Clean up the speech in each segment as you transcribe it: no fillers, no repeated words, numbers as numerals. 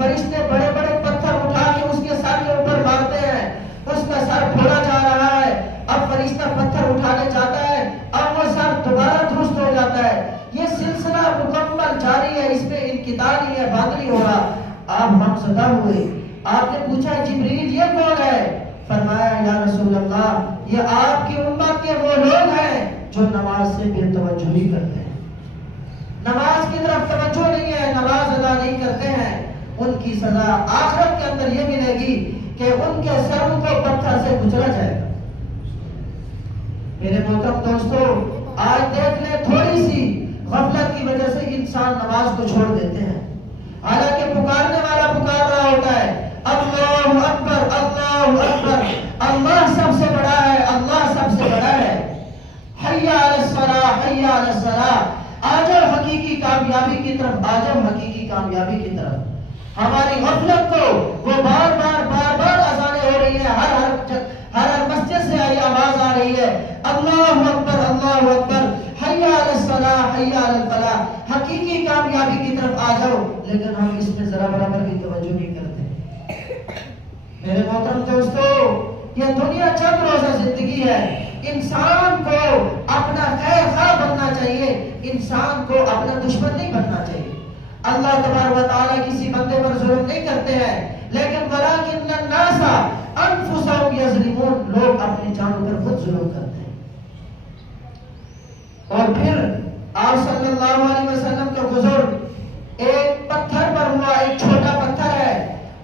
فرشتے بڑے بڑے پتھر اٹھا کے اس کے سر کے اوپر مارتے ہیں، اس کا سر پھوڑا جا رہا ہے۔ اب فرشتہ پتھر اٹھانے جاتا ہے، اب وہ سر دوبارہ درست ہو جاتا ہے۔ یہ سلسلہ مکمل جاری ہے، اس میں انقطاع نہیں ہے، بند نہیں ہو رہا۔ آپ ہم زدہ ہوئے، آپ نے پوچھا جبریل یہ کون ہے؟ فرمایا یا رسول اللہ یہ آپ کی امت کے وہ لوگ ہیں جو نماز سے بے توجہی کرتے ہیں، نماز کی طرف توجہ نہیں ہے، نماز ادا نہیں کرتے ہیں۔ ان کی سزا آخرت کے اندر یہ ملے گی کہ ان کے سروں کو پتھر سے کچلا جائے گا۔ میرے محترم دوستو، آج دیکھ لیں تھوڑی سی غفلت کی وجہ سے انسان نماز کو چھوڑ دیتے ہیں، حالانکہ پکارنے والا پکار رہا ہوتا ہے اللہ اکبر اللہ اکبر، اللہ سب سے بڑا ہے، اللہ سب سے بڑا ہے، حی علی الصلاۃ حی علی الصلاۃ، آجو حقیقی کامیابی کی طرف، آجو حقیقی کامیابی کی طرف۔ ہماری غفلت کو وہ بار بار اذانیں ہو رہی ہیں، ہر مسجد سے آئی آواز آ رہی ہے اللہ اکبر حی علی الصلاۃ حی علی الفلاح، حقیقی کامیابی کی طرف آ جاؤ، لیکن ہم اس میں ذرا برابر بھی توجہ نہیں کرتے۔ میرے محترم دوستو، یہ دنیا چند روزہ زندگی ہے، انسان کو اپنا خیر خواہ بننا چاہیے، انسان کو اپنا دشمن نہیں بننا چاہیے۔ اللہ تبارک و تعالیٰ کسی بندے پر ظلم نہیں کرتے ہیں، لیکن وَلَٰكِنَّ النَّاسَ أَنفُسَهُمْ يَظْلِمُونَ، لوگ اپنی جانوں پر خود ظلم کرتے ہیں۔ اور پھر آپ صلی اللہ علیہ وسلم کا بزرگ ایک پتھر پر ہوا، ایک چھوٹا پتھر ہے،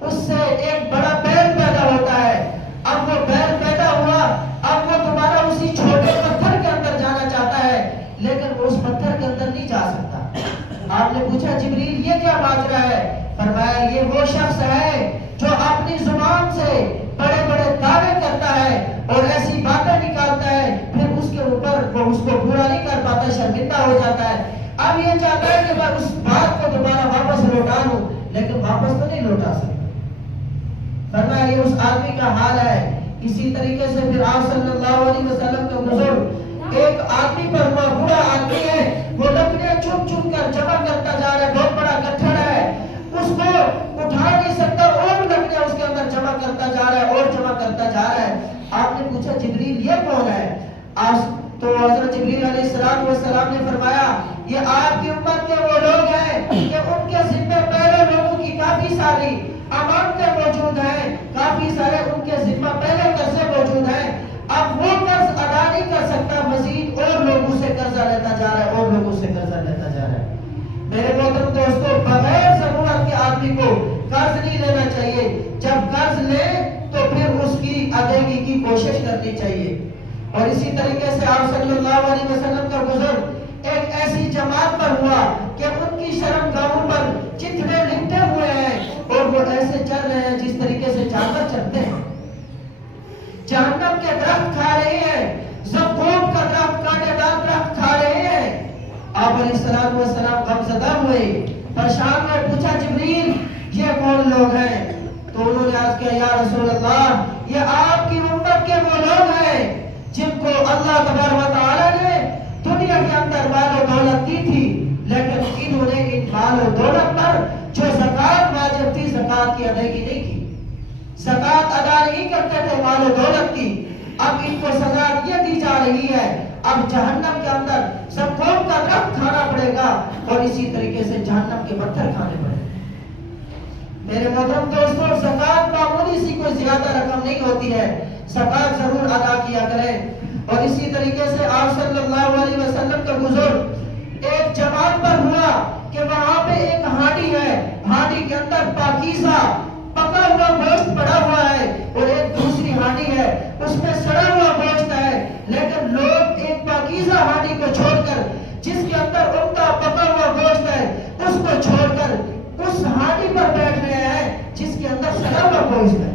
اس سے ایک بڑا بیل پیدا ہوتا ہے۔ اب وہ بیل پیدا ہوا، اب وہ دوبارہ اسی چھوٹے پتھر کے اندر جانا چاہتا ہے، لیکن وہ اس پتھر کے اندر نہیں جا سکتا۔ آپ نے پوچھا جبریل یہ کیا ماجرا ہے؟ فرمایا یہ وہ شخص ہے جو اپنی زبان سے بڑے بڑے دعوے کرتا ہے اور ایسی باتیں نکالتا ہے، پھر اس کے اوپر وہ اس کو پورا نہیں کر پاتا، شرمندہ ہو جاتا ہے۔ اب یہ چاہتا ہے کہ میں اس بات کو دوبارہ واپس لوٹا لوں، لیکن واپس تو نہیں لوٹا سکتا۔ فرمایا یہ اس آدمی کا حال ہے۔ اسی طریقے سے پھر آپ صلی اللہ علیہ وسلم کا بزرگ ایک آدمی پر ہوا، بوڑھا آدمی ہے، وہ لکڑیاں چن چن کر جمع کرتا جا رہا ہے، بہت بڑا گٹھڑ ہے، اس کو اٹھا نہیں سکتا، اور لکڑیاں اس کے اندر جمع کرتا جا رہا ہے اور جمع کرتا جا رہا ہے۔ آپ نے پوچھا جبریل یہ کون ہے؟ تو حضرت جبریل علیہ السلام نے فرمایا یہ آپ کی امت کے وہ لوگ ہیں کہ ان کے ذمہ پہلے لوگوں کی کافی ساری امانتیں موجود ہیں، کافی سارے ان کے ذمہ پہلے قرضے موجود ہیں، اب وہ قرض ادا نہیں کر سکتا، مزید اور لوگوں سے قرضہ لیتا جا رہا ہے، اور لوگوں سے قرضہ لیتا جا رہا ہے۔ میرے محترم دوستو، بغیر ضرورت کے آدمی کو قرض نہیں لینا چاہیے، جب قرض لے تو پھر اس کی ادائیگی کی کوشش کرنی چاہیے۔ اور اسی طریقے سے آپ صلی اللہ علیہ وسلم کا بزرگ ایک ایسی جماعت پر ہوا کہ ان کی شرم گاہوں پر چترے لپٹے ہوئے ہیں اور وہ ایسے چل رہے ہیں جس طریقے سے جانور چلتے ہیں، جہنم کے درخت کھا رہے ہیں، زقوم کا درخت، کانٹے دار درخت کھا رہے ہیں۔ آپ علیہ السلام غمزدہ ہوئے، پریشان ہوئے، پوچھا جبریل یہ کون لوگ ہیں؟ تو انہوں نے عرض کیا یا رسول اللہ یہ آپ کی امت کے وہ لوگ ہیں جن کو اللہ تبارک و تعالیٰ نے دنیا کے اندر مال و دولت دی تھی، لیکن انہوں نے ان مال و دولت پر جو زکوٰۃ واجب تھی زکوٰۃ کی ادائیگی نہیں کی، زکوٰۃ ادا نہیں کرتے تھے مال و دولت کی۔ اب ان کو سزا یہ دی جا رہی ہے، اب جہنم کے اندر زقوم کا درخت کھانا پڑے گا اور اسی طریقے سے جہنم کے پتھر کھانے پڑے گا۔ میرے محترم دوستوں، زکوٰۃ معمولی سی کوئی زیادہ رقم نہیں ہوتی ہے، زکوٰۃ ضرور ادا کیا کریں۔ اور اسی طریقے سے آپ صلی اللہ علیہ وسلم کا بزرگ ایک جماعت پر ہوا کہ وہاں پہ ایک ہانڈی ہے، ہانڈی کے اندر پاکیزہ پکا ہوا گوشت پڑا ہوا ہے، اور ایک دوسری ہانڈی ہے اس میں سڑا ہوا گوشت ہے، لیکن لوگ ایک پاکیزہ ہانڈی کو چھوڑ کر جس کے اندر عمدہ پکا ہوا گوشت ہے اس کو چھوڑ کر اس ہانڈی پر بیٹھ رہے ہیں جس کے اندر سڑا ہوا گوشت ہے۔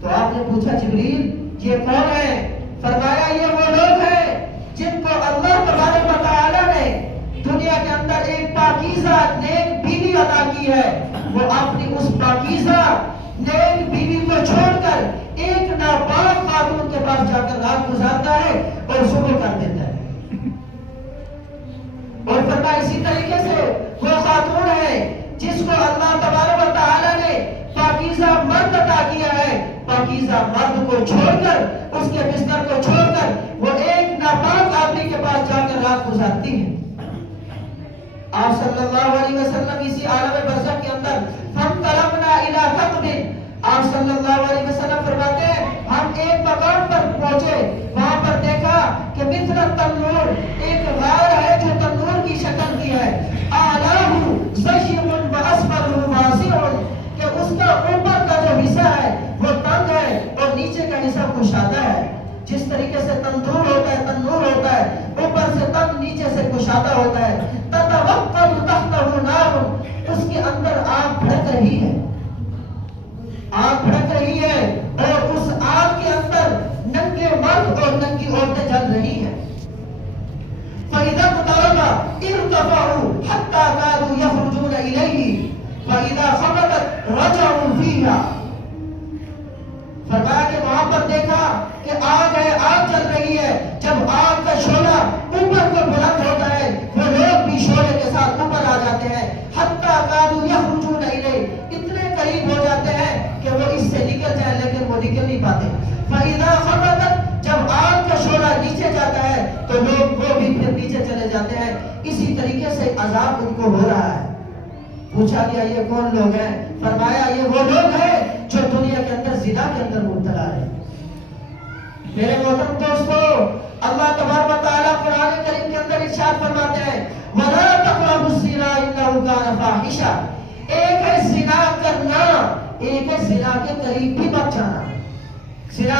تو آپ نے پوچھا جبریل یہ کون ہے؟ فرمایا یہ وہ لوگ ہیں جن کو اللہ تبارک و تعالیٰ نے دنیا کے اندر ایک پاکیزہ نیک بیوی عطا کی ہے، وہ اپنی اس پاکیزہ نیک بیوی کو چھوڑ کر ایک ناپاک خاتون کے پاس جا کر رات گزارتا ہے اور صبح کر دیتا ہے۔ اور فرمایا اسی طریقے سے وہ خاتون ہے جس کو اللہ تبارک و تعالیٰ عطا کیا ہے، پاکیزہ مرد کو چھوڑ کر، اس کے بستر کو چھوڑ کر وہ ایک ناپاک آدمی کے پاس جا کر رات گزارتی ہیں۔ آپ صلی اللہ علیہ وسلم اسی عالم برزخ کے اندر فانطلقنا الی ثقب، آپ صلی اللہ علیہ وسلم فرماتے ہیں ہم ایک مقام پر پہنچے، وہاں پر دیکھا کہ مثل تنور، ایک غار ہے جو تنور کی شکل کی ہے، اعلاہ ضیق و اسفلہ واسع، کہ اس کا اوپر کا جو حصہ ہے وہ تنگ ہے اور نیچے کا حصہ کشادہ ہے۔ جس طریقے سے تندور ہوتا ہے اوپر سے تنگ نیچے سے کشادہ ہوتا ہے، تتوقد تحتہ نار، اس کے اندر آگ بھڑک رہی ہے، آگ بھڑک رہی ہے، اور اس آگ کے اندر ننگے مرد اور ننگی عورتیں جل رہی ہیں۔ فَإِذَا اقْتَرَبَ ارْتَفَعُوا حَتَّى كَادُوا يَخْرُجُونَ إِلَيْهِ فَإِذَا خَبَتَتْ رَجَعُوا فِيهَا، فرمایا کہ وہاں پر دیکھا کہ آگ ہے، آگ چل رہی ہے، جب آگ کا شعلہ اوپر کو بلند ہوتا ہے وہ لوگ بھی شعلے کے ساتھ اوپر آ جاتے ہیں، حَتَّى كَادُوا يَخْرُجُونَ إِلَيْهِ، اتنے قریب ہو جاتے ہیں کہ وہ اس سے نکل جائیں لیکن وہ نکل نہیں پاتے۔ فَإِذَا خَبَتَتْ، جب آگ کا شعلہ نیچے جاتا ہے تو لوگ وہ بھی پھر نیچے چلے جاتے ہیں۔ اسی طریقے سے عذاب ان کو ہو رہا ہے۔ پوچھا گیا یہ کون لوگ ہیں؟ فرمایا یہ وہ لوگ ہیں جو دنیا کے اندر زنا کے اندر مبتلا ہے۔ میرے محترم دوستو، اللہ تبارک و تعالیٰ قرآن کریم کے اندر ارشاد فرماتے ہیں وَلَا تَقْرَبُوا الزِّنَا إِنَّهُ كَانَ فَاحِشًا، ایک ہے زنا کرنا، ایک ہے زنا کے قریب بھی مت جانا۔ زنا